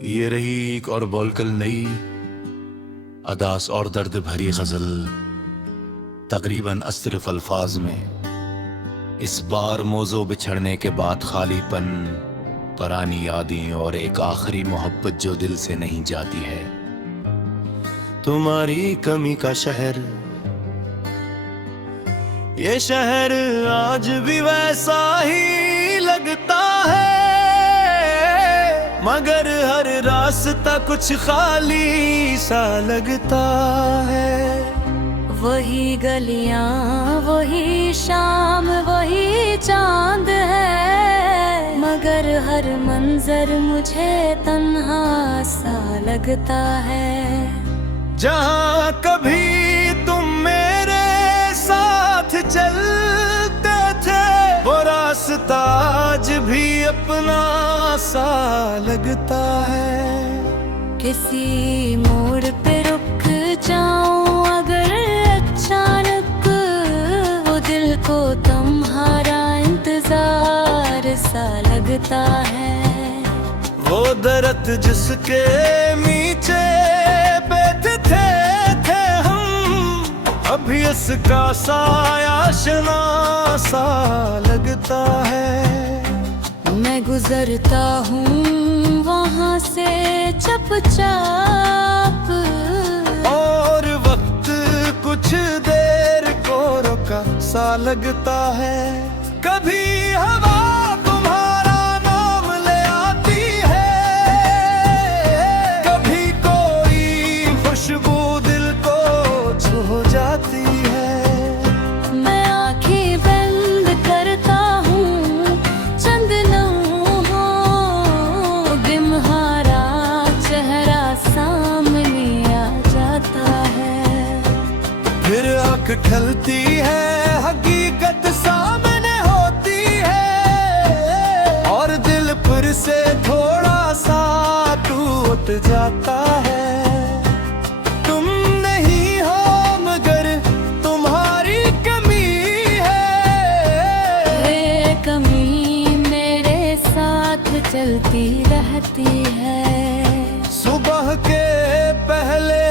ये रही एक और बोलकल नई अदास और दर्द भरी गजल, तकरीबन असरफ अल्फाज में। इस बार मौजू बिछड़ने के बाद खालीपन, पुरानी यादें और एक आखिरी मोहब्बत जो दिल से नहीं जाती है। तुम्हारी कमी का शहर, ये शहर आज भी वैसा ही लगता है, मगर हर रास्ता कुछ खाली सा लगता है। वही गलियां, वही शाम, वही चांद है, मगर हर मंजर मुझे तन्हा सा लगता है। जहाँ कभी तुम मेरे साथ चलते थे, वो रास्ता आज भी अपना सा लगता है। किसी मोड़ पे रुक जाऊं अगर अचानक, वो दिल को तुम्हारा इंतजार सा लगता है। वो दर्द जिसके नीचे बैठे थे हम, अभी इसका साया आशना सा लगता है। मैं गुजरता हूँ वहाँ से चुपचाप, और वक्त कुछ देर को रुका सा लगता है। कभी हवा तुम्हारा नाम ले आती है, कभी कोई खुशबू दिल को छू जाती है। मैं आँखें बंद करता हूँ, चंद लम्हों तुम्हारा चेहरा सामने आ जाता है। फिर आँख खलती है, हकीकत सामने होती है, और दिल फिर से थोड़ा सा टूट जाता है। तुम नहीं हो मगर तुम्हारी कमी है, ये कमी मेरे साथ चलती रहती है। सुबह के पहले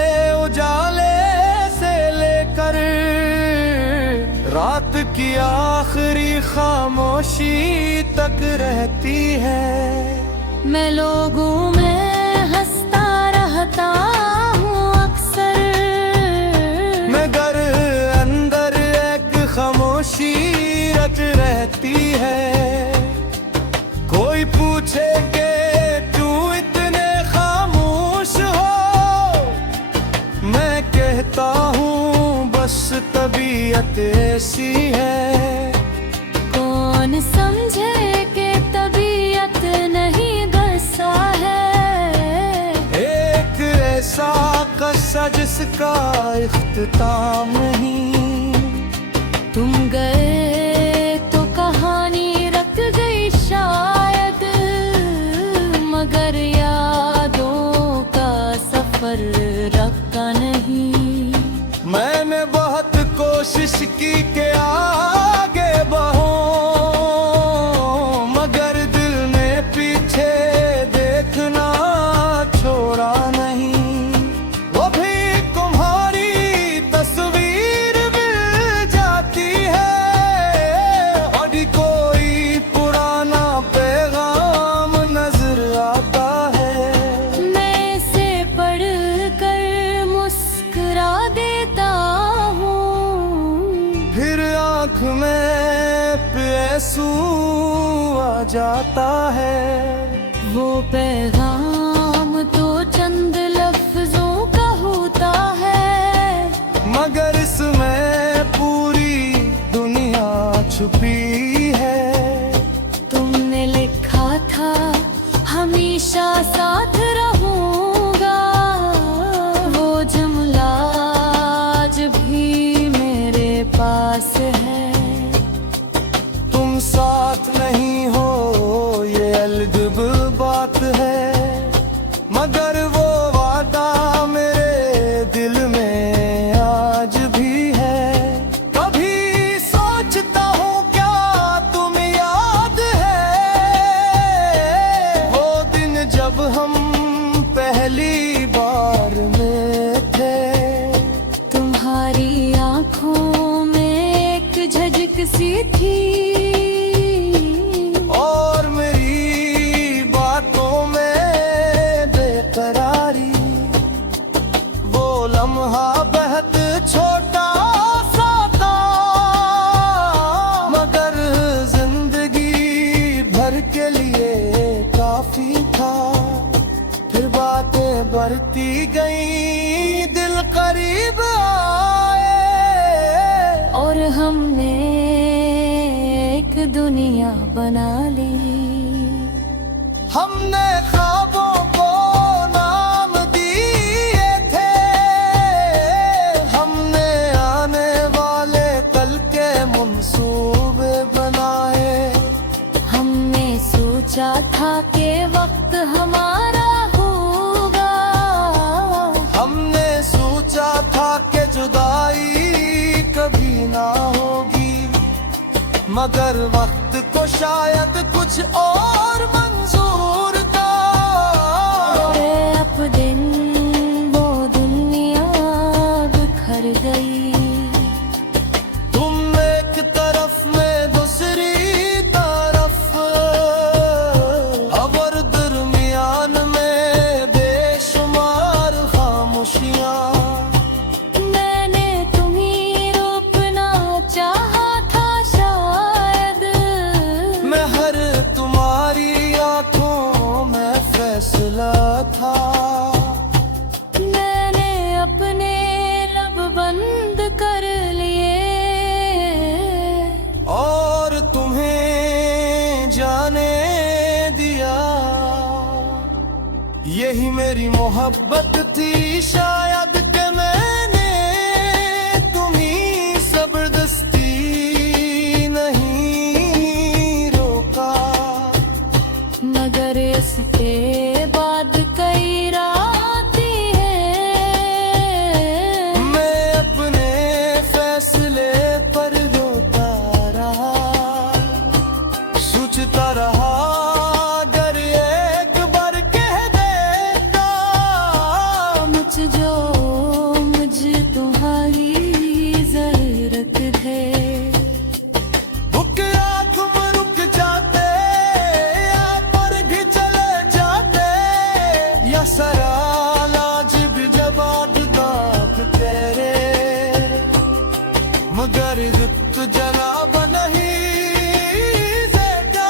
उजाले से लेकर रात की आखिरी खामोशी तक रहती है। मैं लोगों में हंसता रहता हूँ अक्सर, मगर अंदर एक खामोशी रच रहती है। कोई पूछे कि क्यों इतने खामोश हो, मैं कहता हूँ बस तबीयत ऐसी है। कौन समझे कि तबीयत नहीं गुस्सा है, एक ऐसा कस्सा जिसका इख्तिताम नहीं। तुम गए तो कहानी रख गई शायद, मगर यादों का सफर रखा नहीं। मैंने बहुत कोशिश की कि आगे बढ़ूं, मगर दिल ने पीछे देखना छोड़ा नहीं। वो भी तुम्हारी तस्वीर मिल जाती है, और कोई पुराना पैगाम नजर आता है। मैं इसे पढ़ कर मुस्कुरा देता हूँ, फिर आँख में आंसू आ जाता है। वो पैगाम तो चंद लफ्जों का होता है, मगर इसमें पूरी दुनिया छुपी है। तुमने लिखा था हमेशा साथ रहूंगा, वो जुमला आज भी मेरे पास है। तुम साथ नहीं हो ये अलग बात है, मगर वो वादा मेरे दिल में आज भी है। कभी सोचता हूँ क्या तुम्हें याद है, वो दिन जब हम ये काफी था। फिर बातें बढ़ती गई, दिल करीब आए, और हमने एक दुनिया बना ली। हमने ख्वाबों को नाम दिए थे, हमने आने वाले कल के मंसूबे बनाए। हमने सोचा था कि वक्त हमारा होगा, हमने सोचा था कि जुदाई कभी ना होगी, मगर वक्त को शायद कुछ और मंजूर था। अब दिन वो दुनिया बिखर गई। तुम एक तरफ में दूसरी तरफ, और दरमियान में बेशुमार खामोशियां। मैंने तुम्हें रोकना चाहा था शायद, मैं हर तुम्हारी आंखों में फैसला था। मैंने अपने लब बंद कर लिए, और तुम्हें जाने दिया। यही मेरी मोहब्बत थी शायद कि मैंने तुम्हीं जबरदस्ती नहीं रोका। मगर इसके बाद कई रातें हैं, मैं अपने फैसले पर रोता रहा, सोचता रहा अगर एक बार कह देता मुझे तुम्हारी जरूरत है। भूख आँख में रुक जाते, या मर भी चले जाते, या सरा लाज भी जवाब दाग तेरे, मगर रुत जनाब नहीं देता।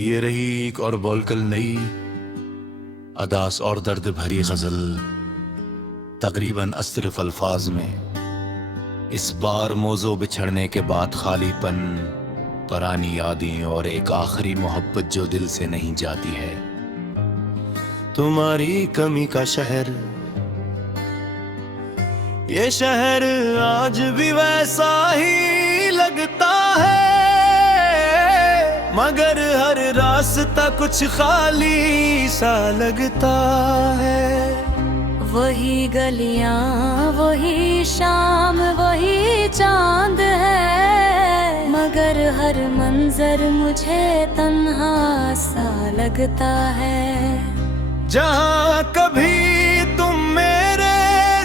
ये रही एक और बोलकल नई अदास और दर्द भरी गजल, तकरीबन अस्तिरफ अल्फाज में। इस बार मौजू बिछड़ने के बाद खालीपन, पुरानी यादें और एक आखिरी मोहब्बत जो दिल से नहीं जाती है। तुम्हारी कमी का शहर, ये शहर आज भी वैसा ही लगता है, मगर हर रास्ता कुछ खाली सा लगता है। वही गलियां, वही शाम, वही चांद है, मगर हर मंजर मुझे तन्हा सा लगता है। जहाँ कभी तुम मेरे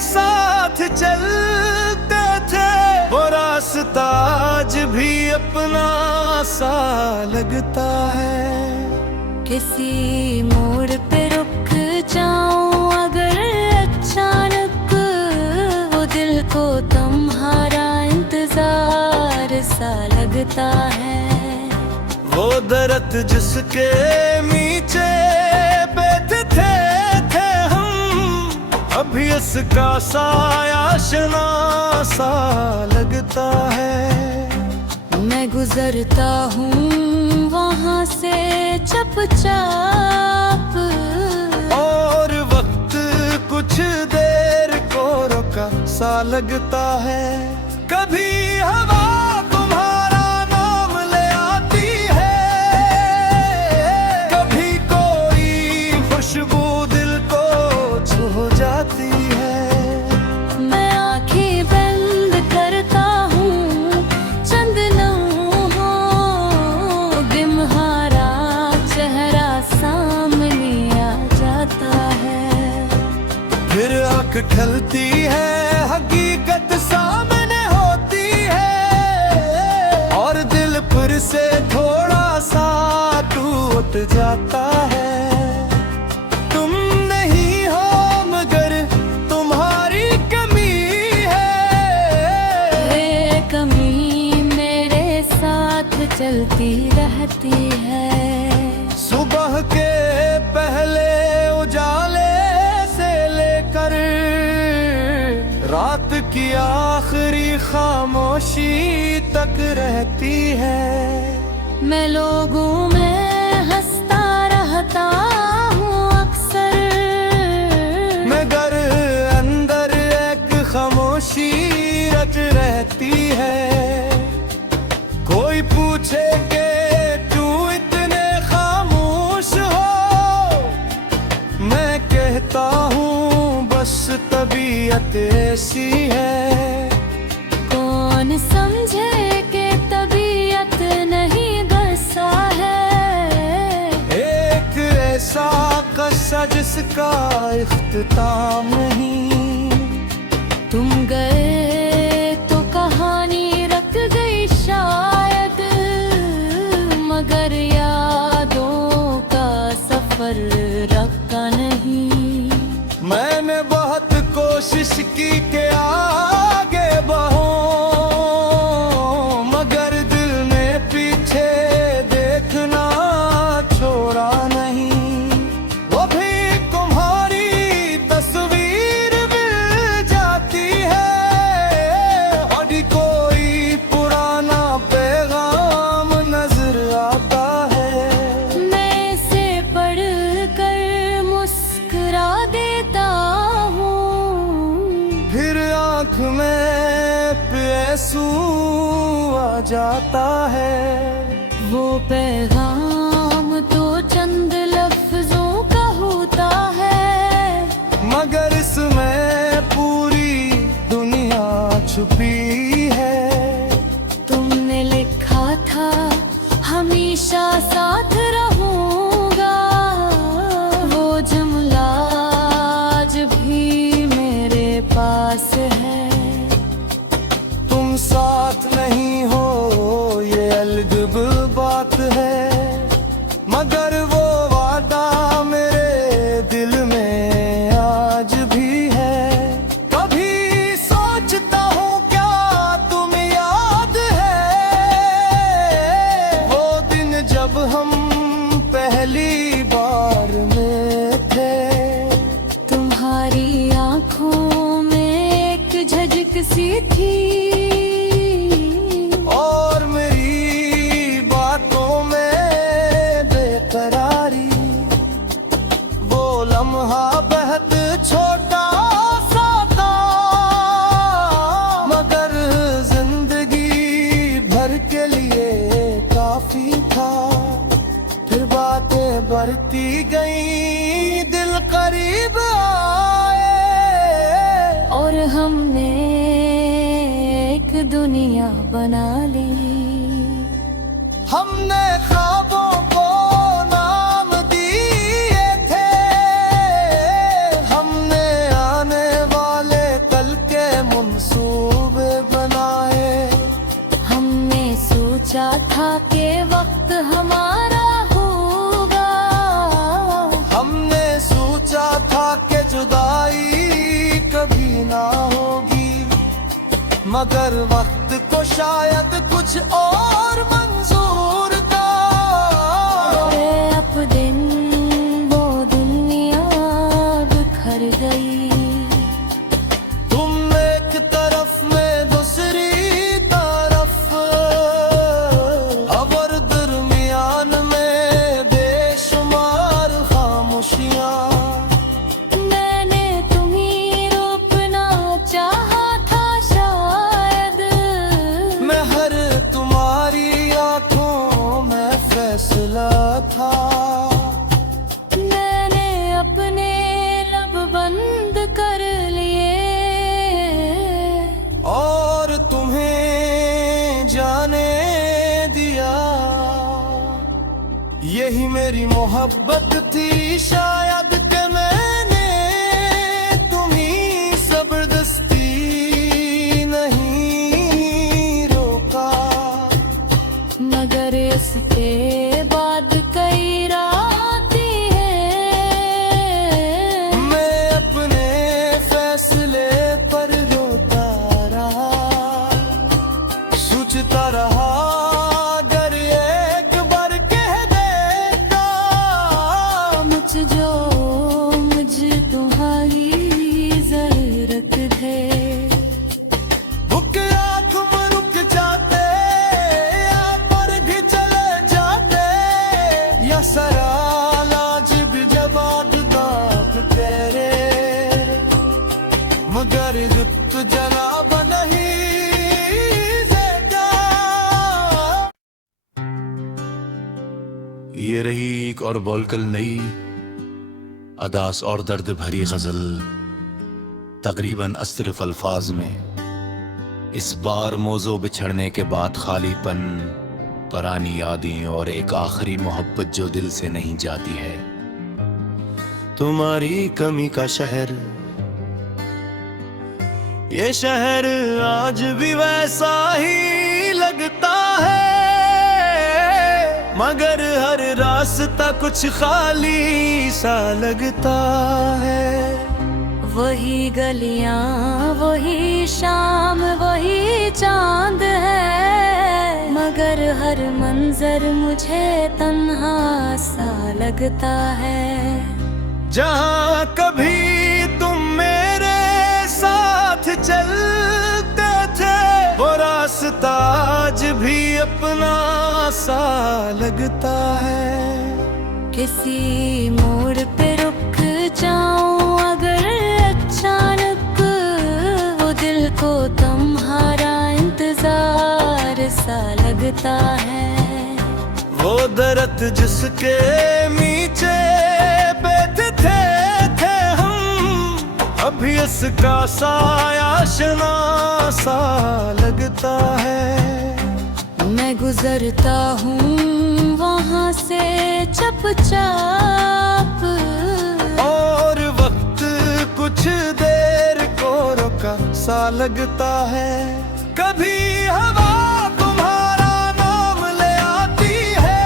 साथ चलते थे, वो रास्ता आज भी अपना सा लगता है। किसी मोड़ पे रुक जाऊं अगर अचानक, वो दिल को तुम्हारा इंतजार सा लगता है। वो दर्द जिसके नीचे बैठे थे हम, अभी इसका साया आशना सा लगता है। मैं गुजरता हूँ वहाँ से चुपचाप, और वक्त कुछ देर को रुका सा लगता है। कभी हवा तुम्हारा नाम ले आती है, कभी कोई खुशबू दिल को छू जाती है। मैं आँखें बंद करता हूँ, चंद लम्हों तुम्हारा चेहरा सामने आ जाता है। फिर आँख खलती है, हकीकत सामने होती है, और दिल फिर से थोड़ा सा टूट जाता है। तुम नहीं हो मगर तुम्हारी कमी है, ये कमी मेरे साथ चलती रहती है। सुबह के पहले उजाले से लेकर रात की आखिरी खामोशी तक रहती है। मैं लोगों में हंसता रहता हूँ अक्सर, मगर अंदर एक खामोशी रच रहती है। कोई पूछे कि क्यों इतने खामोश हो, मैं कहता हूँ बस तबीयत ऐसी है। कौन समझे कि तबीयत नहीं गुस्सा है। एक ऐसा कस्सा जिसका इख्तिताम नहीं। तुम गए तो कहानी रख गई शायद, मगर यादों का सफर रखा नहीं। मैंने बहुत कोशिश की कि आगे बढ़ूं, मगर दिल ने पीछे देखना छोड़ा नहीं। वो भी तुम्हारी तस्वीर मिल जाती है, और कोई पुराना पैगाम नजर आता है। मैं इसे पढ़ कर मुस्कुरा देता हूँ, फिर आँख में आंसू आ जाता है। वो पैगाम तो चंद लफ्जों का होता है, मगर इसमें पूरी दुनिया छुपी है। तुमने लिखा था हमेशा साथ रहूंगा, वो जुमला आज भी मेरे पास है। तुम साथ नहीं हो ये अलग बात है, मगर वो वादा मेरे दिल में आज भी है। कभी सोचता हूँ क्या तुम याद है, वो दिन जब हम पहली बार में थे। तुम्हारी आंखों में एक झझक सी थी, और मेरी बातों में बेकरारी। वो लम्हा बेहद छोटा सा था, मगर जिंदगी भर के लिए काफी था। फिर बातें बढ़ती गई, दिल करीब आए, और हमने एक दुनिया बना ली। हमने ख्वाबों को नाम दिए थे, हमने आने वाले कल के मंसूबे बनाए। हमने सोचा था कि वक्त हमारा होगा, हमने सोचा था कि जुदाई कभी ना होगी, मगर वक्त को शायद कुछ और मंजूर था। और अब दिन वो दुनिया बिखर गई। तुम एक तरफ में दूसरी तरफ, और दरमियान में बेशुमार खामोशियां। मैंने तुम्हें रोकना चाहा था शायद, मैं हर तुम्हारी आंखों में फैसला था। मैंने अपने लब बंद कर लिए, और तुम्हें जाने दिया। यही मेरी मोहब्बत थी शायद कि मैंने तुम्हीं जबरदस्ती नहीं रोका। मगर इसके बाद कई रातें हैं, मैं अपने फैसले पर रोता रहा, सोचता रहा अगर ये ये रही एक और बोलकल नई अदास और दर्द भरी गजल, तकरीबन सिर्फ अल्फाज में। इस बार मौजू बिछड़ने के बाद खालीपन, पुरानी यादें और एक आखिरी मोहब्बत जो दिल से नहीं जाती है। तुम्हारी कमी का शहर, ये शहर आज भी वैसा ही लगता है, मगर हर रास्ता कुछ खाली सा लगता है। वही गलियां, वही शाम, वही चांद है, मगर हर मंजर मुझे तन्हा सा लगता है। जहाँ कभी तुम मेरे साथ चलते थे, वो रास्ता आज भी अपना सा लगता है। किसी मोड़ पे रुक जाऊं अगर अचानक, वो दिल को तुम्हारा इंतजार सा लगता है। वो दर्द जिसके नीचे बैठे थे हम, अभी इसका साया आशना सा लगता है। मैं गुजरता हूँ वहाँ से चुपचाप, और वक्त कुछ देर को रुका सा लगता है। कभी हवा तुम्हारा नाम ले आती है,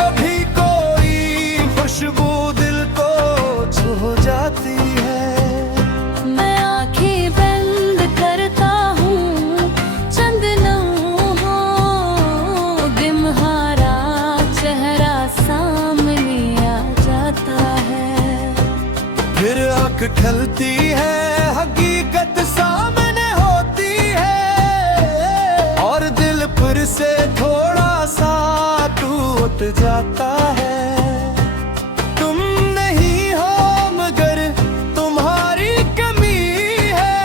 कभी कोई खुशबू दिल को छू जाती है। मैं आंखें बंद करता हूँ, चंद लम्हों तुम्हारा चेहरा सामने आ जाता है। फिर आँख खलती है, हकीकत सामने होती है, और दिल फिर से थोड़ा सा टूट जाता है। तुम नहीं हो मगर तुम्हारी कमी है,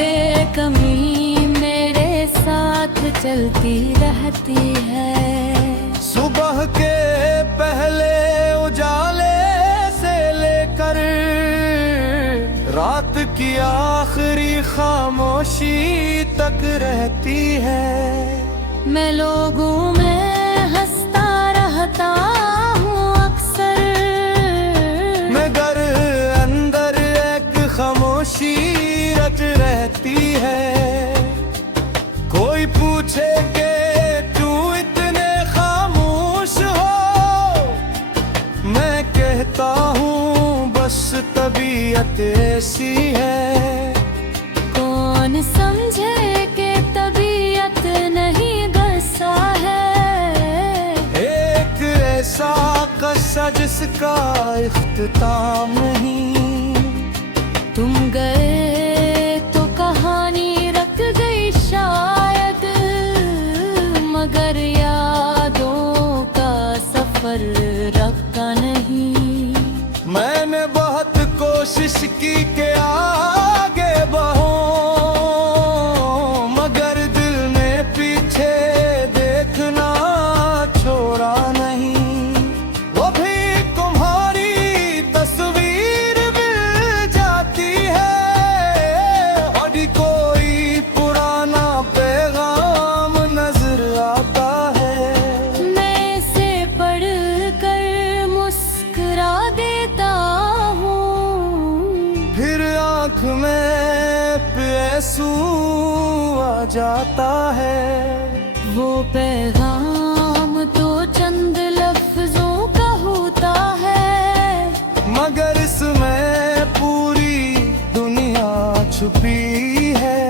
ये कमी मेरे साथ चलती रहती है। सुबह के पहले उजाले से लेकर रात की आखिरी खामोशी तक रहती है। मैं लोगों में हंसता रहता हूँ अक्सर, मगर अंदर एक खामोशी रच रहती है। कोई पूछे कि क्यों इतने खामोश हो, मैं कहता हूँ बस तबीयत ऐसी है। कौन समझे कि तबीयत नहीं गुस्सा है, एक ऐसा कस्सा जिसका इख्तिताम नहीं। तुम गए तो कहानी रख गई शायद, मगर यादों का सफर रखा नहीं। मैंने बहुत कोशिश की कि आगे बढ़ूं, मगर दिल ने पीछे देखना छोड़ा नहीं। वो भी तुम्हारी तस्वीर मिल जाती है, और कोई पुराना पैगाम नजर आता है। मैं इसे पढ़ कर मुस्कुरा देता हूँ, फिर आँख में आंसू आ जाता है। वो पैगाम तो चंद लफ्जों का होता है, मगर इसमें पूरी दुनिया छुपी है।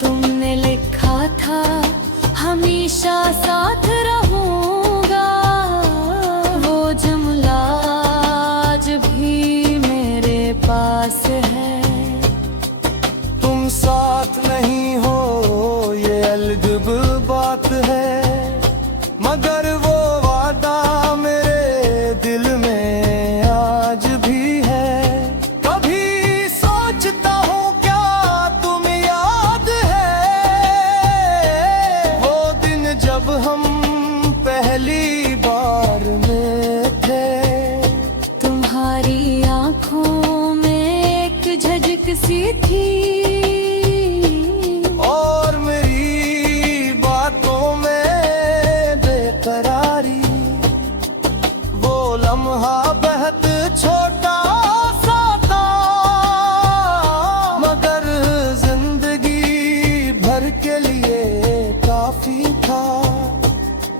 तुमने लिखा था हमेशा साथ रहूंगा, वो जुमला आज भी मेरे पास है। तुम साथ नहीं हो ये अलग बात है, मगर वो वादा मेरे दिल में आज भी है। कभी सोचता हूँ क्या तुम्हें याद है, वो दिन जब हम थी, और मेरी बातों में बेकरारी। वो लम्हा बेहद छोटा सा था, मगर जिंदगी भर के लिए काफी था।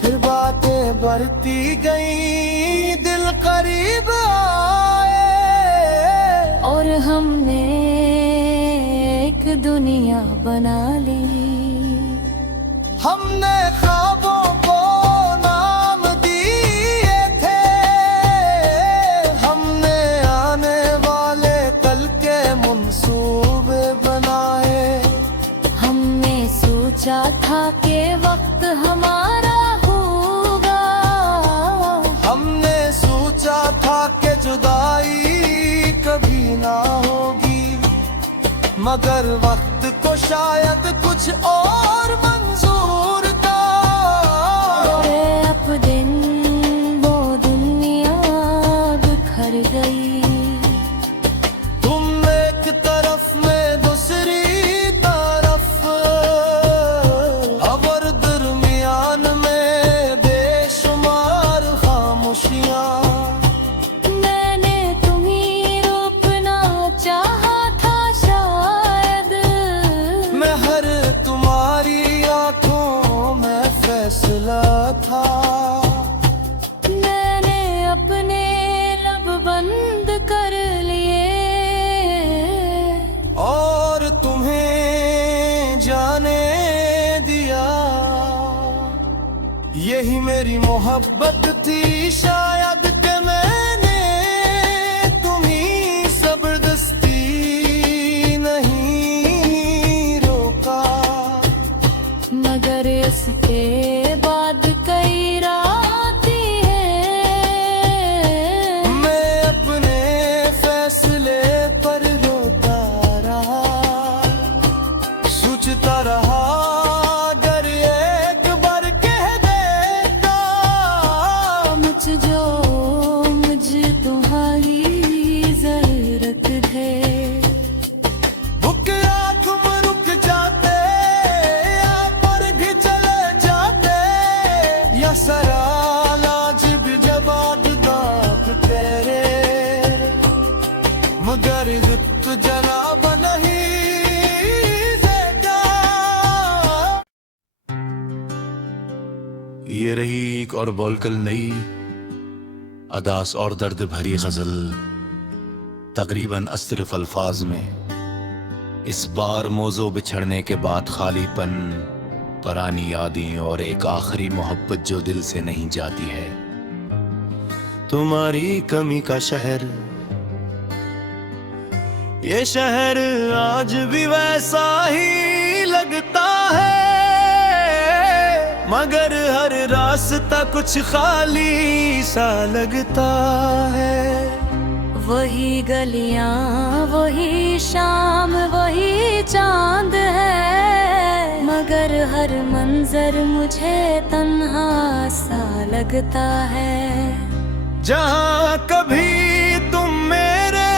फिर बातें बढ़ती गई, दिल करीब आए, और हमने एक दुनिया बना ली। हमने ख्वाबों को नाम दिए थे, हमने आने वाले कल के मंसूबे बनाए। हमने सोचा था कि वक्त हमारा होगा, हमने सोचा था कि जुदाई कभी ना होगी, मगर वक्त को शायद कुछ और मंजूर था। और अब दिन वो दुनिया बिखर गई। तुम एक तरफ में दूसरी तरफ, और दरमियान में बेशुमार खामोशियां। मैंने तुम्हें रोकना चाहा था शायद, महर तुम्हारी आंखों में फैसला था। मैंने अपने लब बंद कर लिए, और तुम्हें जाने दिया। यही मेरी मोहब्बत थी शायद कि मैंने तुम्हें जबरदस्ती नहीं रोका। मगर इसके बाद कई रातें हैं, मैं अपने फैसले पर रोता रहा, सोचता रहा अगर एक बार कह देता। मुझे तुम्हारी जरूरत है। भूख आँख में रुक जाते, या पर भी चले जाते, या सरालाज भी जवाब दाप तेरे, मगर रुत जनाब नहीं देता। ये रही एक और बोलकल नई अदास और दर्द भरी गजल, तकरीबन अस्तिरफ अल्फाज में। इस बार मौजू बिछड़ने के बाद खालीपन, पुरानी यादें और एक आखिरी मोहब्बत जो दिल से नहीं जाती है। तुम्हारी कमी का शहर, ये शहर आज भी वैसा ही लगता है, मगर हर रास्ता कुछ खाली सा लगता है। वही गलियां, वही शाम, वही चांद है, मगर हर मंजर मुझे तन्हा सा लगता है। जहाँ कभी तुम मेरे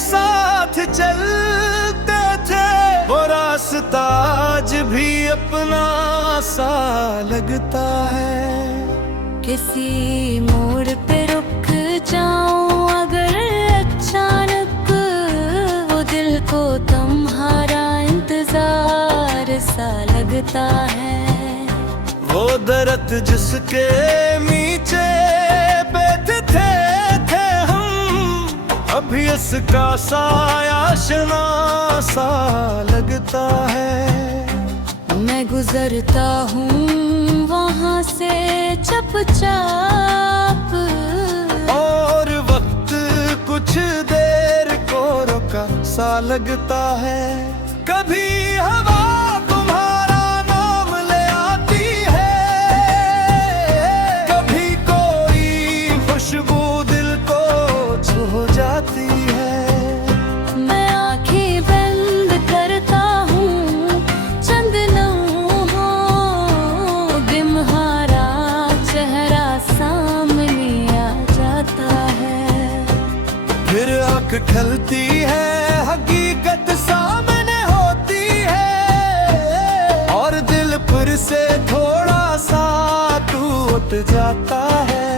साथ चलते थे, वो रास्ता आज भी अपना सा लगता है। किसी मोड़ पे रुक जाऊं अगर अचानक, वो दिल को तुम्हारा इंतजार सा लगता है। वो दर्द जिसके नीचे बैठे थे हम, अभी इसका साया आशना सा लगता है। मैं गुजरता हूँ वहाँ से चुपचाप, और वक्त कुछ देर को रुका सा लगता है। कभी हवा तुम्हारा नाम ले आती है, कभी कोई खुशबू दिल को छू जाती है। मैं आँखें बंद करता हूँ, चंद लम्हों तुम्हारा चेहरा सामने आ जाता है। फिर आँख खलती है, हकीकत सामने जाता है।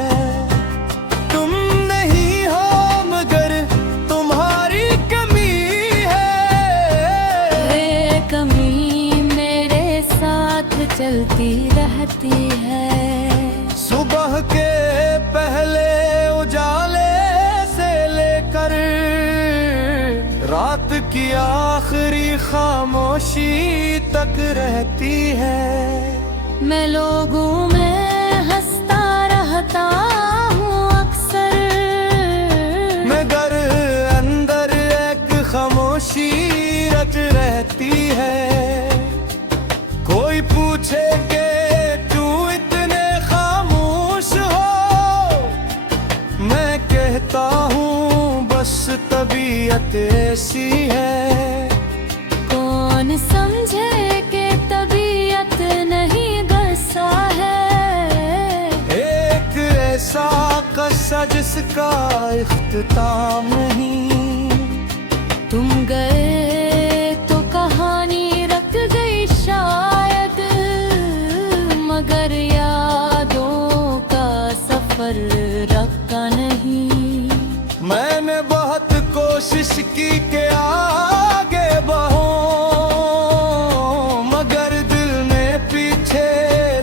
तुम नहीं हो मगर तुम्हारी कमी है। ये कमी मेरे साथ चलती रहती है। सुबह के पहले उजाले से लेकर रात की आखिरी खामोशी तक रहती है। मैं लोगों में हंसता रहता हूँ अक्सर, मगर अंदर एक खामोशी रच रहती है। कोई पूछे कि क्यों इतने खामोश हो, मैं कहता हूँ बस तबीयत ऐसी है। कौन समझे कि तबीयत नहीं गुस्सा है। एक ऐसा कस्सा जिसका इख्तिताम नहीं। तुम गए तो कहानी रख गई शायद, मगर यादों का सफर रखा नहीं। मैंने बहुत कोशिश की कि आगे बढ़ूं, मगर दिल ने पीछे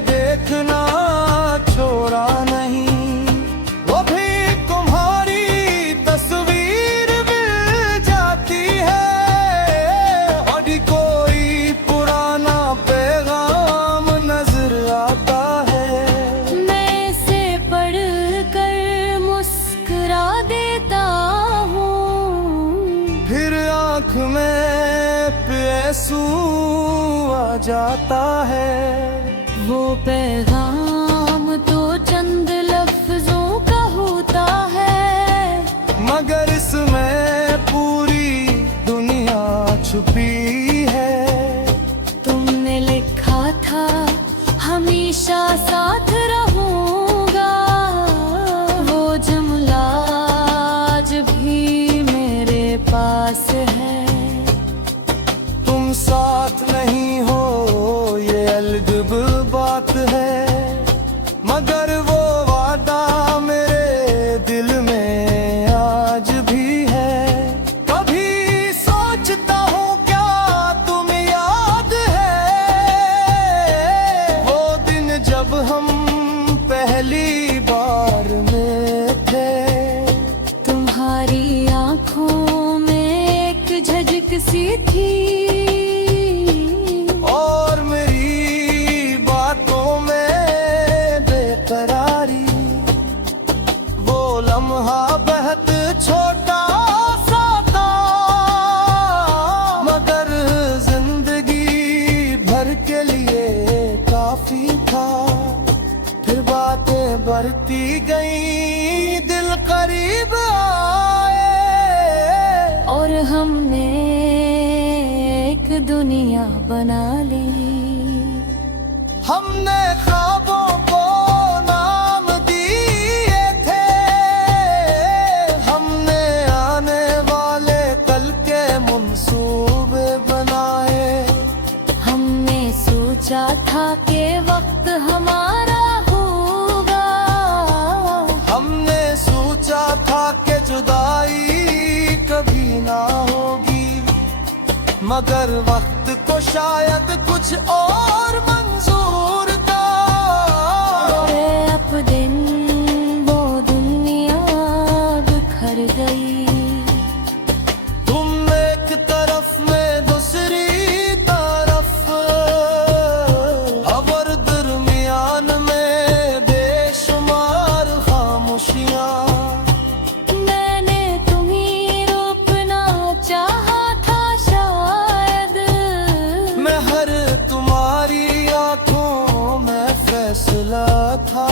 देखना छोड़ा नहीं। वो भी तुम्हारी तस्वीर मिल जाती है, और कोई पुराना पैगाम नजर आता है। मैं इसे पढ़ कर मुस्कुरा देता हूँ, फिर आँख में आंसू आ जाता है। वो पैगाम तो चंद लफ्जों का होता है, मगर इसमें पूरी दुनिया छुपी है। तुमने लिखा था हमेशा साथ रहूंगा, वो जुमला आज भी मेरे पास है। तुम साथ नहीं हो ये अलग बात है, मगर वो वादा मेरे दिल में आज भी है। कभी सोचता हूँ क्या तुम याद है, वो दिन जब हम पहली बार में थे। तुम्हारी आंखों में एक झझक सी थी, और मेरी बातों में बेकरारी। वो लम्हा बहुत छोटा सा था, मगर जिंदगी भर के लिए काफी था। फिर बातें बढ़ती गई, दिल करीब आए, और हमने एक दुनिया बना ली। हमने ख्वाबों को नाम दिए थे, हमने आने वाले कल के मंसूबे बनाए। हमने सोचा था कि वक्त हमारा होगा, हमने सोचा था कि जुदाई कभी ना होगी, मगर वक्त को शायद कुछ और मंजूर था। अब दिन वो दुनिया बिखर गई। तुम एक तरफ में दूसरी तरफ, और दरमियान में बेशुमार खामोशियां। मैंने तुम्हें रोकना चाहा था शायद, मैं हर तुम्हारी आंखों में फैसला था।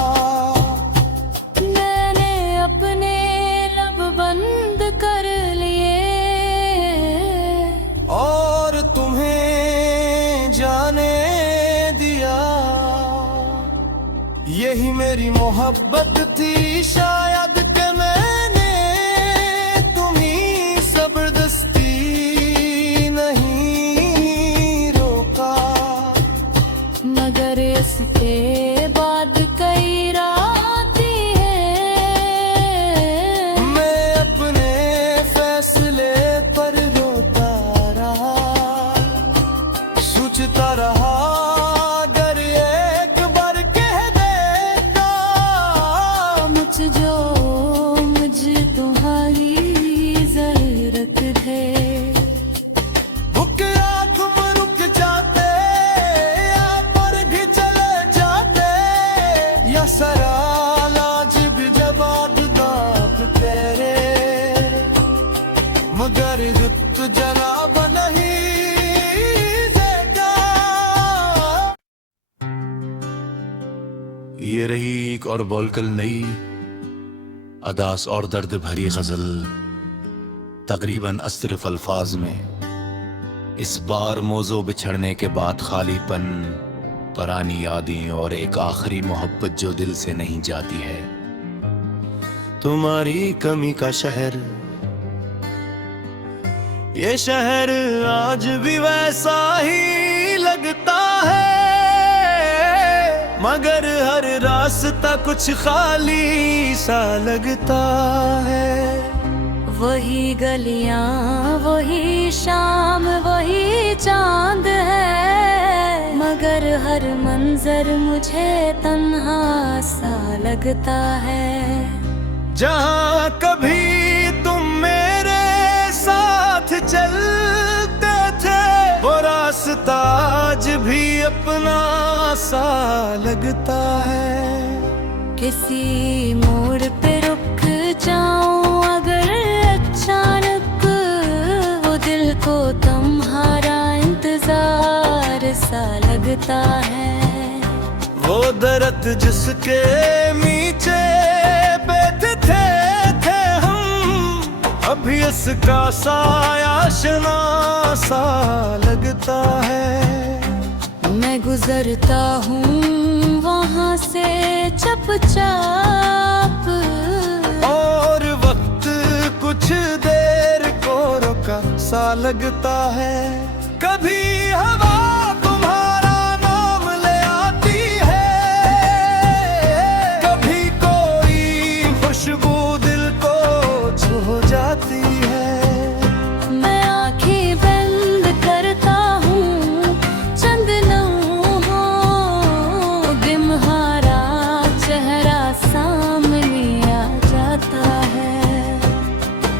मैंने अपने लब बंद कर लिए, और तुम्हें जाने दिया। यही मेरी मोहब्बत थी शायद कि मैंने तुम्हीं जबरदस्ती नहीं रोका। मगर इसके बाद कई रात या सराला जिब जवाब दाप तेरे मगर रुत जनाब नहीं देगा। ये रही एक और बोलकल नई अदास और दर्द भरी गजल, तकरीबन अस्तिरफ अल्फाज में। इस बार मौजू बिछड़ने के बाद खालीपन, पुरानी यादें और एक आखिरी मोहब्बत जो दिल से नहीं जाती है। तुम्हारी कमी का शहर, ये शहर आज भी वैसा ही लगता है, मगर हर रास्ता कुछ खाली सा लगता है। वही गलियां, वही शाम, वही चांद है, मगर हर मंजर मुझे तन्हा सा लगता है। जहाँ कभी तुम मेरे साथ चलते थे, वो रास्ता आज भी अपना सा लगता है। किसी मोड़ पे रुक जाऊं अगर अचानक, वो दिल को तुम्हारा इंतजार सा लगता है। वो दर्द जिसके नीचे बैठे थे हम, अभी इसका साया आशना सा लगता है। मैं गुजरता हूँ वहाँ से चुपचाप, और वक्त कुछ देर को रुका सा लगता है। कभी हवा तुम्हारा नाम ले आती है, कभी कोई खुशबू दिल को छू जाती है। मैं आँखें बंद करता हूँ, चंद लम्हों तुम्हारा चेहरा सामने आ जाता है।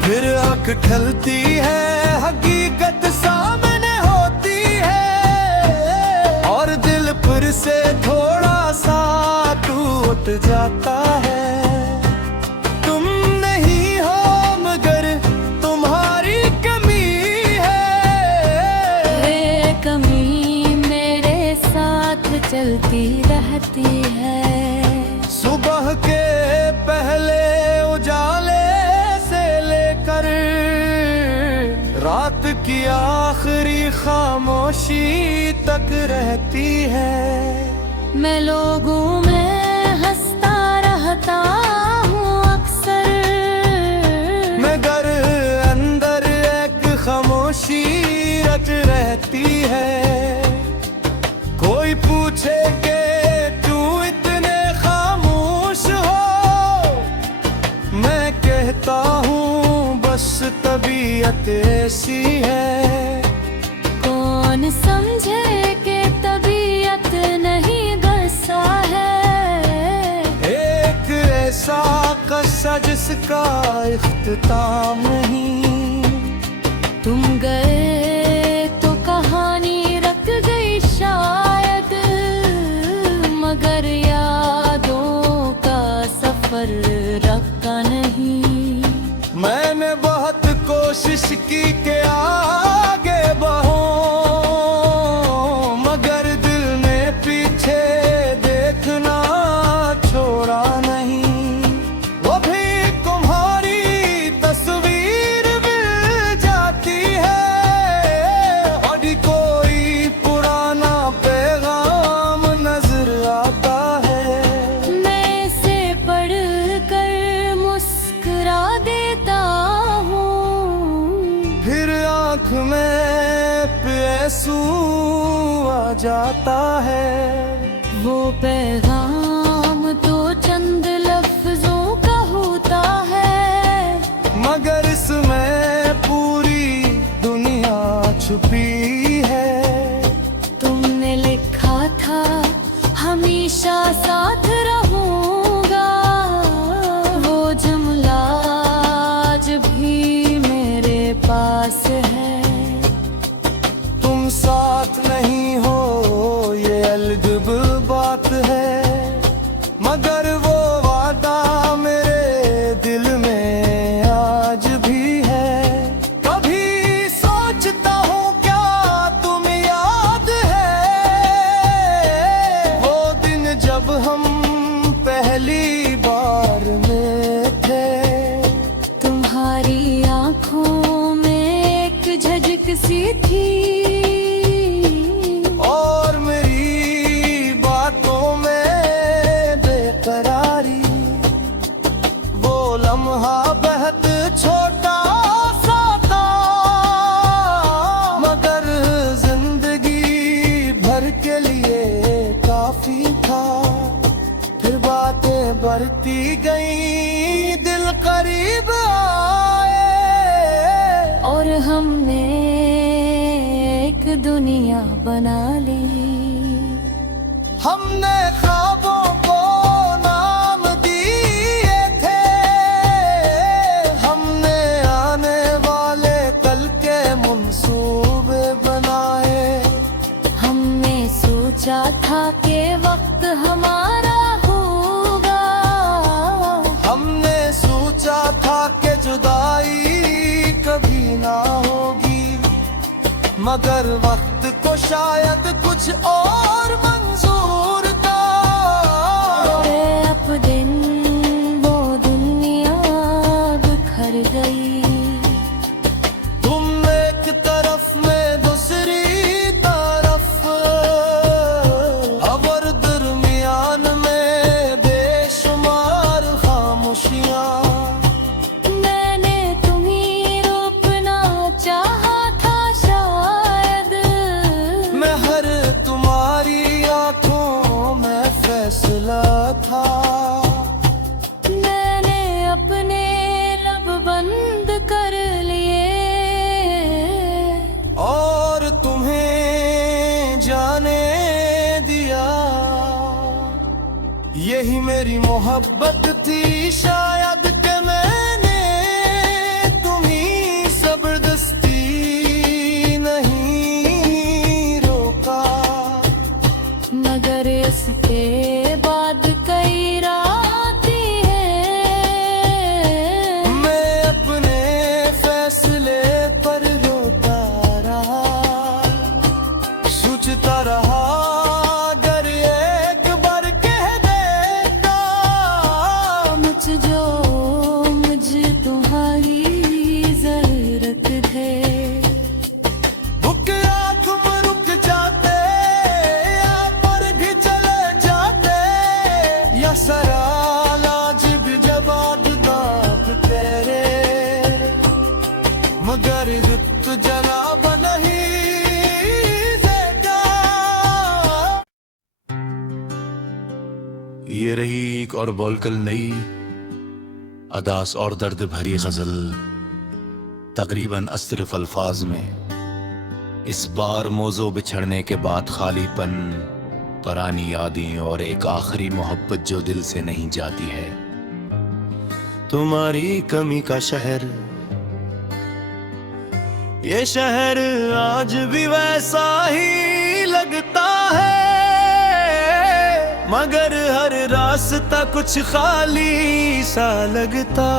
फिर आँख खलती है, हकीकत सामने होती है, और दिल फिर से थोड़ा सा टूट जाता है। तुम नहीं हो मगर तुम्हारी कमी है, ये कमी मेरे साथ चलती रहती है। सुबह के पहले उजाले से लेकर रात की आखिरी खामोशी तक रहती है। मैं लोगों में हंसता रहता हूँ अक्सर, मगर अंदर एक खामोशी रच रहती है। कोई पूछे कि क्यों इतने खामोश हो, मैं कहता हूँ बस तबीयत ऐसी है। कौन समझे कि तबीयत नहीं गुस्सा है, एक ऐसा कस्सा जिसका इख्तिताम नहीं। तुम गए तो कहानी रख गई शायद, मगर यादों का सफर रखा नहीं। मैंने बहुत कोशिश की कि आगे बढ़ूं, मगर दिल ने पीछे देखना छोड़ा नहीं। वो भी तुम्हारी तस्वीर मिल जाती है, और कोई पुराना पैगाम नजर आता है। मैं इसे पढ़ कर मुस्कुरा देता हूँ, फिर आँख में आंसू आ जाता है। वो पैगाम तो चंद लफ्जों का होता है, मगर इसमें पूरी दुनिया छुपी है। तुमने लिखा था हमेशा साथ रहूंगा, वो जुमला आज भी मेरे पास है। तुम साथ नहीं हो ये अलग बात है, मगर पहली बार में थे। तुम्हारी आंखों में एक झलक सी थी, और मेरी बातों में बेकरारी। वो लम्हा बेहद छोटा सा था, मगर जिंदगी भर के लिए काफी था। फिर बातें बढ़ती गई, दिल करीब आए, और हमने एक दुनिया बना ली। हमने ख्वाबों को नाम दिए थे, हमने आने वाले कल के मंसूबे बनाए। हमने सोचा था कि वक्त हमारा होगा, हमने सोचा था कि जुदाई कभी ना होगी, मगर वक्त को शायद कुछ और मंजूर था। और अब दिन वो दुनिया बिखर गई। तुम एक तरफ में दूसरी तरफ, और दरमियान में बेशुमार खामोशियां। मैंने तुम्हें रोकना चाहा था शायद, मैं हर तुम्हारी आंखों में फैसला था। मैंने अपने लब बंद कर लिए, और तुम्हें जाने दिया। यही मेरी मोहब्बत थी शायद, कि मैंने तुम्हीं जबरदस्ती नहीं रोका। मगर इसके बाद कई रातें हैं, मैं अपने फैसले पर रोता रहा, सोचता रहा, अगर एक बार कह देता। मुझे तुम्हारी जरूरत है। भुखया तुम रुक जाते, या मर भी चले जाते, या सरा लाजिब जवाब दाग तेरे, मगर रुत जनाब नहीं देगा। ये रही एक और बोलकल नई अदास और दर्द भरी गजल, तकरीबन अस्रफ अल्फाज में। इस बार मौजू बिछड़ने के बाद खालीपन, पुरानी यादें और एक आखिरी मोहब्बत जो दिल से नहीं जाती है। तुम्हारी कमी का शहर, ये शहर आज भी वैसा ही लगता है, मगर हर रास्ता कुछ खाली सा लगता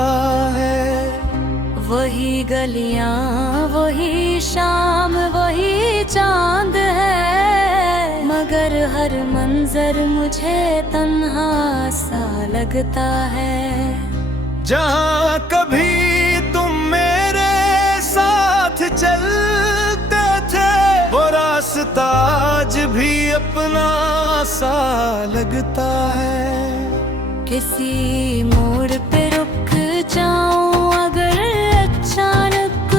है। वही गलियां, वही शाम, वही चांद है, मगर हर मंजर मुझे तन्हा सा लगता है। जहाँ कभी तुम मेरे साथ चलते थे, वो रास्ता आज भी अपना सा लगता है। किसी मोड़ पे रुक जाऊं अगर अचानक,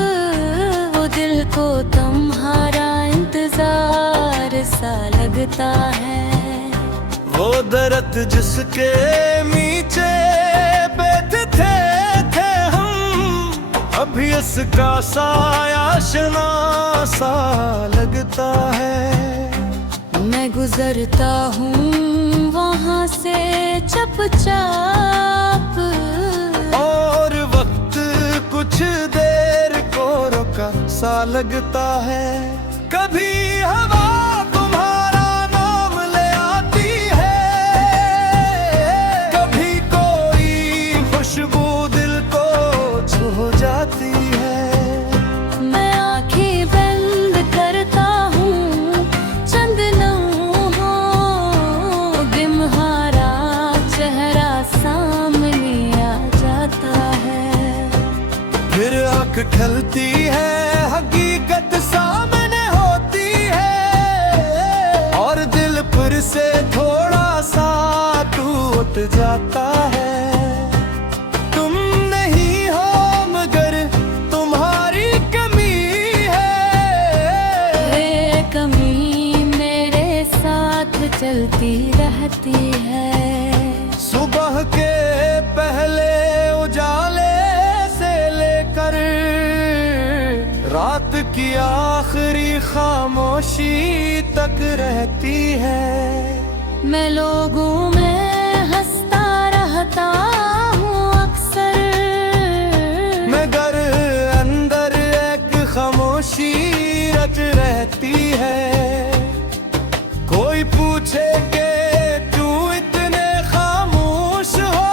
वो दिल को तुम्हारा इंतजार सा लगता है। वो दर्द जिसके नीचे बैठे थे हम, अभी इसका साया आशना सा लगता है। मैं गुजरता हूँ वहाँ से चुपचाप, और वक्त कुछ देर को रुका सा लगता है। कभी हवा तुम्हारा नाम ले आती है, कभी कोई खुशबू दिल को छू जाती है। मैं आंखें बंद करता हूँ, चंद लम्हों तुम्हारा चेहरा खलती है, हकीकत सामने होती है, और दिल फिर से थोड़ा सा टूट जाता है। तुम नहीं हो मगर तुम्हारी कमी है, ये कमी मेरे साथ चलती रहती है। सुबह के पहले उजाले से लेकर रात की आखिरी खामोशी तक रहती है। मैं लोगों में हंसता रहता हूँ अक्सर, मगर अंदर एक खामोशी रच रहती है। कोई पूछे कि क्यों इतने खामोश हो,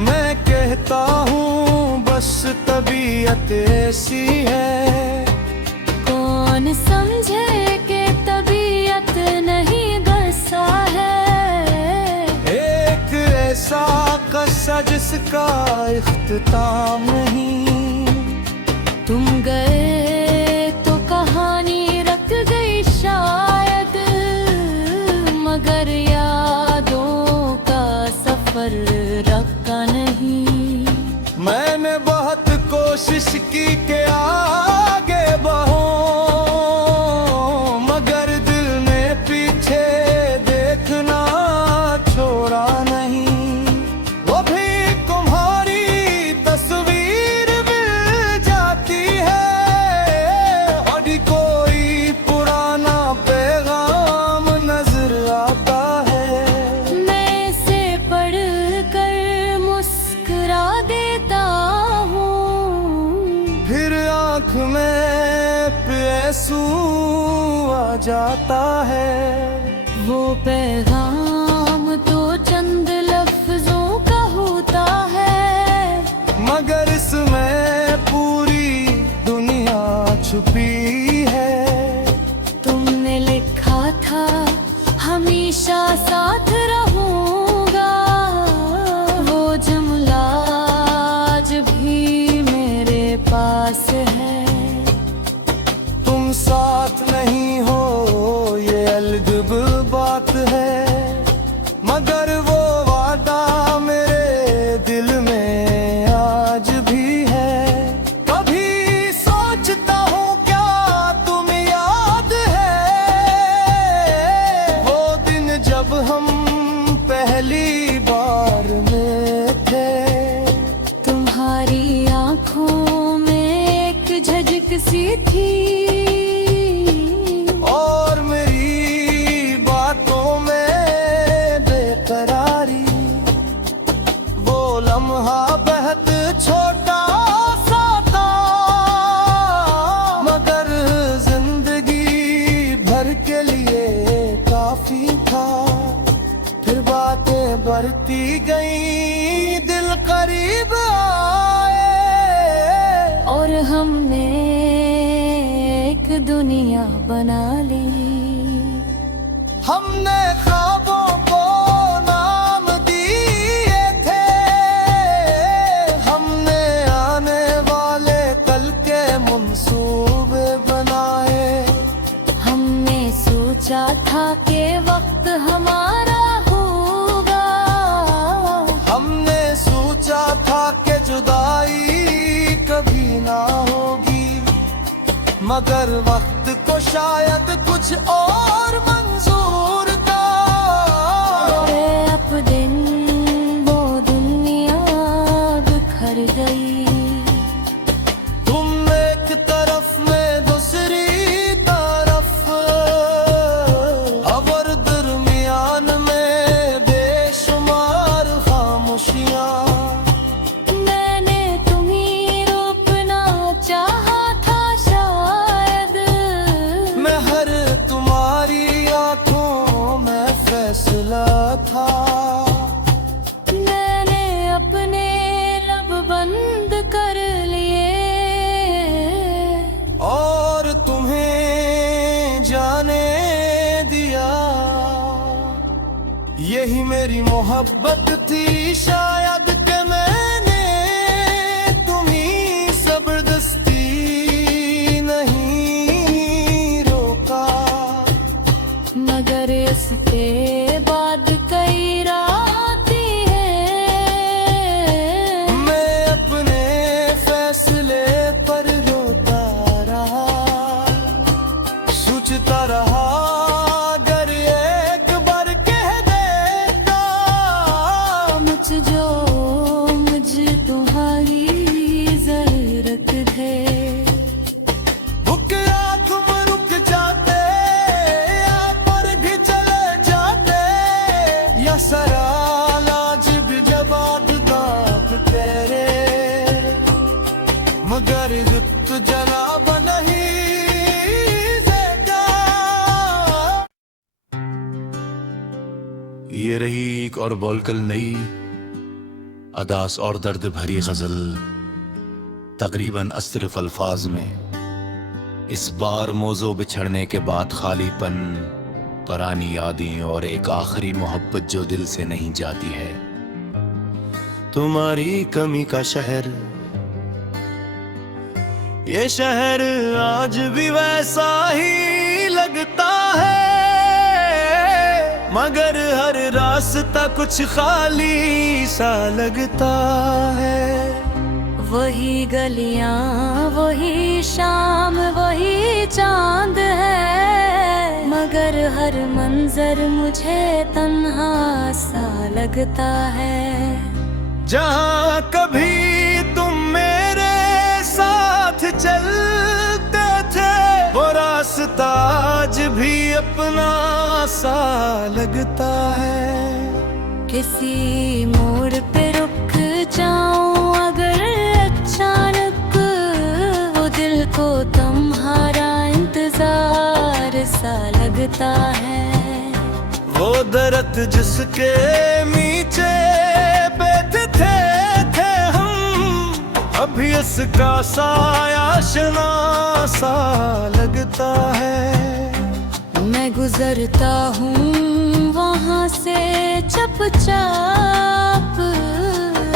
मैं कहता हूँ बस तबीयत ऐसी है। कौन समझे कि तबीयत नहीं गुस्सा है, एक ऐसा कस्सा जिसका इख्तिताम नहीं। तुम गए तो कहानी रख गई शायद, मगर यादों का सफर रखा नहीं। मैंने बहुत कोशिश की कि आगे बढ़ूं, मगर दिल ने पीछे देखना छोड़ा नहीं। वो भी तुम्हारी तस्वीर मिल जाती है, और कोई पुराना पैगाम नजर आता है। मैं इसे पढ़ कर मुस्कुरा देता हूँ, फिर आँख में आंसू आ जाता है। वो पैगाम तो चंद लफ्जों का होता है, मगर इसमें पूरी दुनिया छुपी है। तुमने लिखा था हमेशा साथ रहूंगा, वो जुमला आज भी मेरे पास है। तुम साथ नहीं हो ये अलग बात है, मगर वो वादा मेरे दिल में आज भी है। कभी सोचता हूँ क्या तुम याद है, वो दिन जब हम पहली बार में थे। तुम्हारी आंखों में एक झझक सी थी, और मेरी बातों में बेकरारी। वो लम्हा बेहद छोटा सा था, मगर जिंदगी भर के लिए काफी था। फिर बातें बढ़ती गई, दिल करीब आए, और हमने एक दुनिया बना ली। हमने ख्वाबों को नाम दिए थे, हमने आने वाले कल के मंसूबे बनाए। हमने सोचा था कि वक्त हमारा होगा, हमने सोचा था कि जुदाई कभी ना होगी, मगर वक्त को शायद कुछ और मंजूर था। अब दिन वो दुनिया बिखर गई, तुम एक तरफ में दूसरी तरफ, और दरमियान में बेशुमार खामोशियां। मैंने तुम्हें रोकना चाहा था शायद, मैं हर तुम्हारी आंखों में फैसला था। मैंने अपने लब बंद कर लिए, और तुम्हें जाने दिया। यही मेरी मोहब्बत थी शायद, कि मैंने तुम्हीं या सराल आज भी जवाब दाब तेरे, मगर रुत जनाब नहीं देता। ये रही एक और बोलकल नई अदास और दर्द भरी गजल, तकरीबन सिर्फ अल्फाज में। इस बार मौजू बिछड़ने के बाद खालीपन, पुरानी यादें और एक आखिरी मोहब्बत जो दिल से नहीं जाती है। तुम्हारी कमी का शहर, ये शहर आज भी वैसा ही लगता है, मगर हर रास्ता कुछ खाली सा लगता है। वही गलियां, वही शाम, वही चांद है, मगर हर मंजर मुझे तन्हा सा लगता है। जहाँ कभी तुम मेरे साथ चलते थे, वो रास्ता आज भी अपना सा लगता है। किसी मोड़ पे रुक जाऊं अगर अचानक, वो दिल को तुम्हारा इंतजार सा लगता है। वो दर्द जिसके नीचे बैठे थे हम, अभी इसका साया आशना सा लगता है। मैं गुजरता हूँ वहाँ से चुपचाप,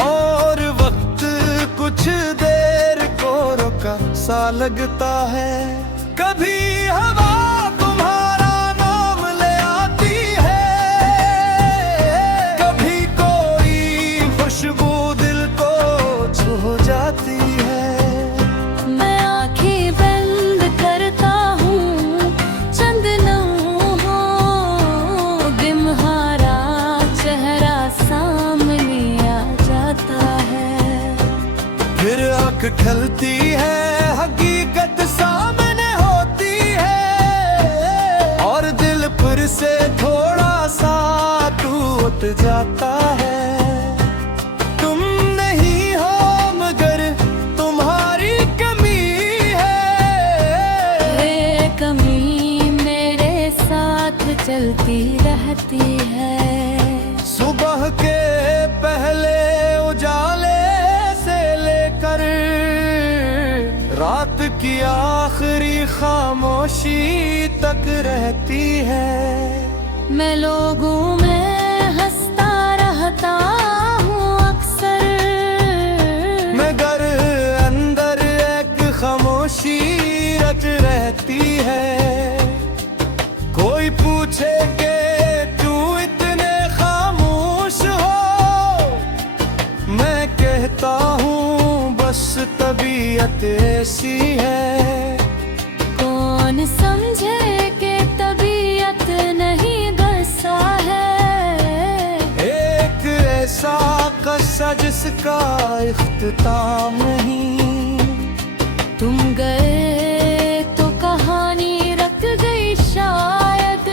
और वक्त कुछ देर को रुका सा लगता है। कभी हवा तुम्हारा नाम ले आती है, कभी कोई खुशबू दिल को छू जाती है। मैं आँखें बंद करता हूँ चंद लम्हों, तुम्हारा चेहरा सामने आ जाता है। फिर आँख खलती है, हकीकत सामने होती है, और दिल फिर से थोड़ा सा टूट जाता है। तुम नहीं हो मगर तुम्हारी कमी है, ये कमी मेरे साथ चलती रहती है। सुबह के पहले उजाले से लेकर रात की आखिरी खामोशी तक रहती है। मैं लोगों में हंसता रहता हूँ अक्सर, मगर अंदर एक खामोशी रच रहती है। कोई पूछे कि क्यों इतने खामोश हो, मैं कहता हूँ बस तबीयत ऐसी है। कौन समझे कि तबीयत नहीं गुस्सा है, एक ऐसा कस्सा जिसका इख्तिताम नहीं। तुम गए तो कहानी रख गई शायद,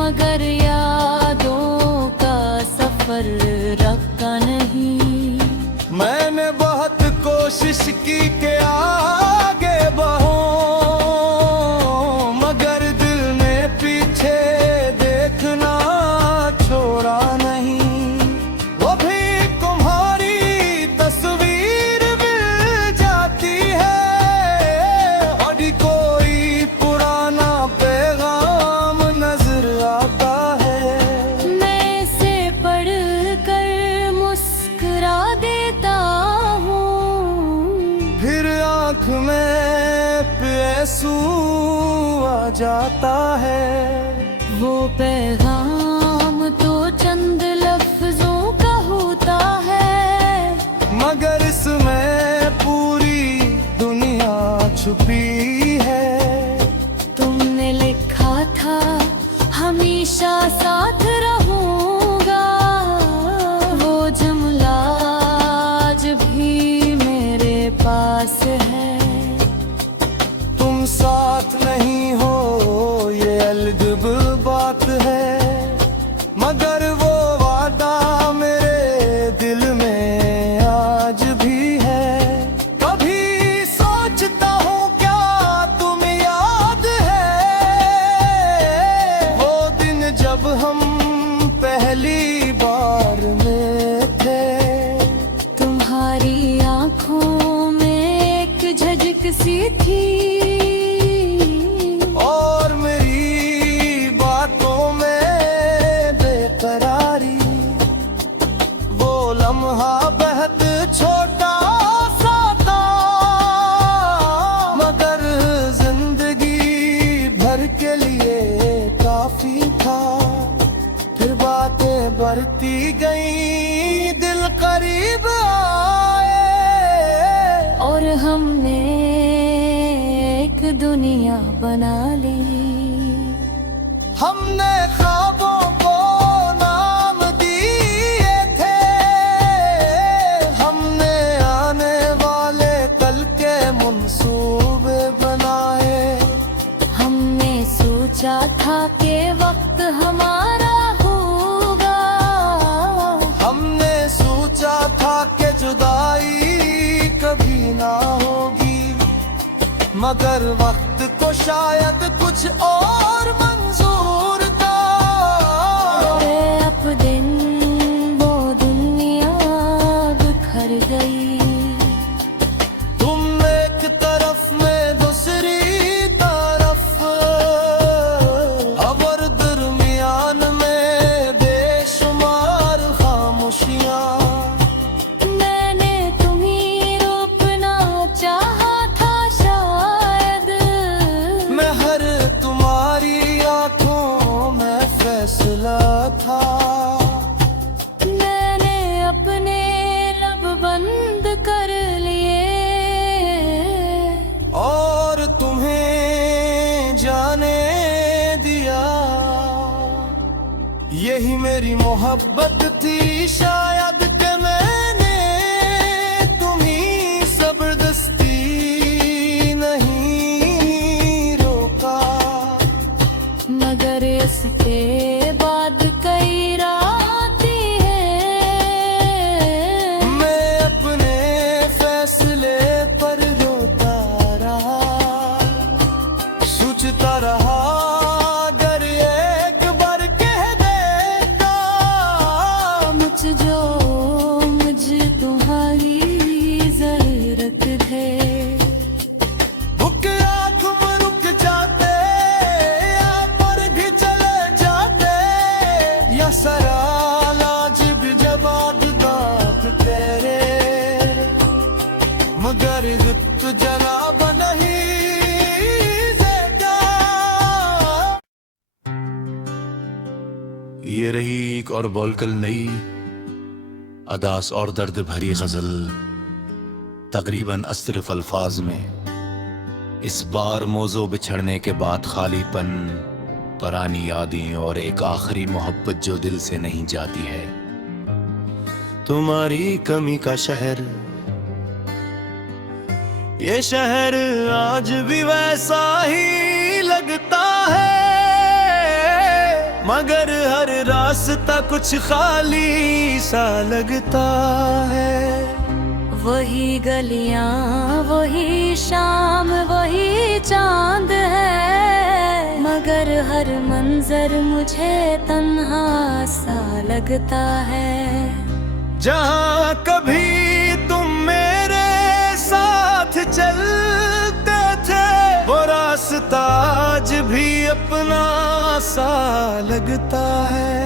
मगर यादों का सफर रखा नहीं। मैंने बहुत कोशिश की कि आगे बढ़ूं, मगर दिल ने पीछे देखना छोड़ा नहीं। वो भी तुम्हारी तस्वीर मिल जाती है, और कोई पुराना पैगाम नजर आता है। मैं इसे पढ़ कर मुस्कुरा देता हूँ, फिर आँख में आंसू आ जाता है। वो पैगाम तो चंद लफ्जों का होता है, मगर इसमें पूरी दुनिया छुपी है। तुमने लिखा था हमेशा साथ रहूंगा, वो जुमला आज भी मेरे पास है। तुम साथ नहीं हो ये अलग बात है, मगर वो वादा मेरे दिल में आज भी है। कभी सोचता हूँ क्या तुम याद है, वो दिन जब हम पहली बार में थे। तुम्हारी आंखों में एक झलक सी थी, और मेरी बातों में बेकरारी। वो लम्हा बेहद छोटा सा था, मगर जिंदगी भर के लिए काफी था। फिर बातें बढ़ती गई, दिल करीब आए, और हमने एक दुनिया बना ली। हमने ख्वाबों को नाम दिए थे, हमने आने वाले कल के मंसूबे बनाए। हमने सोचा था कि वक्त हमारा होगा, हमने सोचा था कि जुदाई कभी ना होगी, मगर वक्त को शायद कुछ और मंजूर था। अब दिन वो दुनिया बिखर गई। तुम एक तरफ में दूसरी तरफ, और दरमियान में बेशुमार खामोशियां। मैंने तुम्हें रोकना चाहा था शायद, महर तुम्हारी आंखों में फैसला था। मैंने अपने लब बंद कर लिए, और तुम्हें जाने दिया। यही मेरी मोहब्बत थी शायद कि मैंने तुम्हें जबरदस्ती नहीं रोका। मगर इसके बाद कई रातें हैं, मैं अपने फैसले पर रोता रहा, सोचता रहा अगर एक बार कह देता मुझे तुम्हारी जरूरत है। भूख आँख में रुक जाते, या पर भी चले जाते, या सरालाज भी जवाब दाग तेरे, मगर रुत जनाब नहीं देगा। ये रही एक और बोलकल नई अदास और दर्द भरी गजल, तकरीबन अस्तिरफ अल्फाज में। इस बार मौजू बिछड़ने के बाद खालीपन, पुरानी यादें और एक आखिरी मोहब्बत जो दिल से नहीं जाती है। तुम्हारी कमी का शहर, ये शहर आज भी वैसा ही लगता है, मगर हर रास्ता कुछ खाली सा लगता है। वही गलियां, वही शाम, वही चांद है, मगर हर मंजर मुझे तन्हा सा लगता है। जहाँ कभी तुम मेरे साथ चलते थे, वो रास्ता आज भी अपना सा लगता है।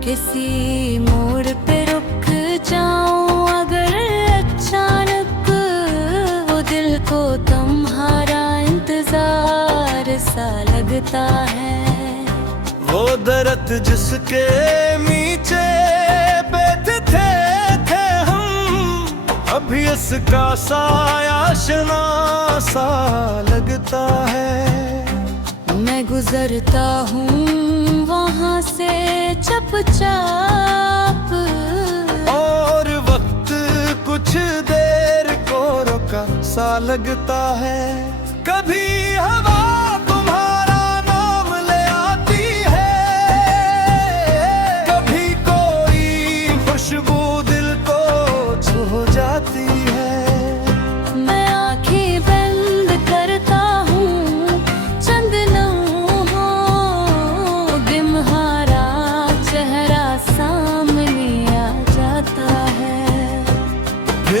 किसी मोड़ पे रुक जाऊं अगर अचानक, वो दिल को तुम्हारा इंतजार सा लगता है। वो दर्द जिसके नीचे बैठे थे हम, अभी इसका साया आशना सा लगता है। मैं गुजरता हूँ वहाँ से चुपचाप, और वक्त कुछ देर को रुका सा लगता है। कभी हवा तुम्हारा नाम ले आती है,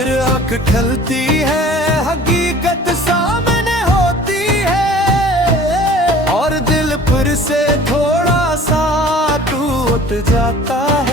फिर आँख खलती है, हकीकत सामने होती है, और दिल फिर से थोड़ा सा टूट जाता है।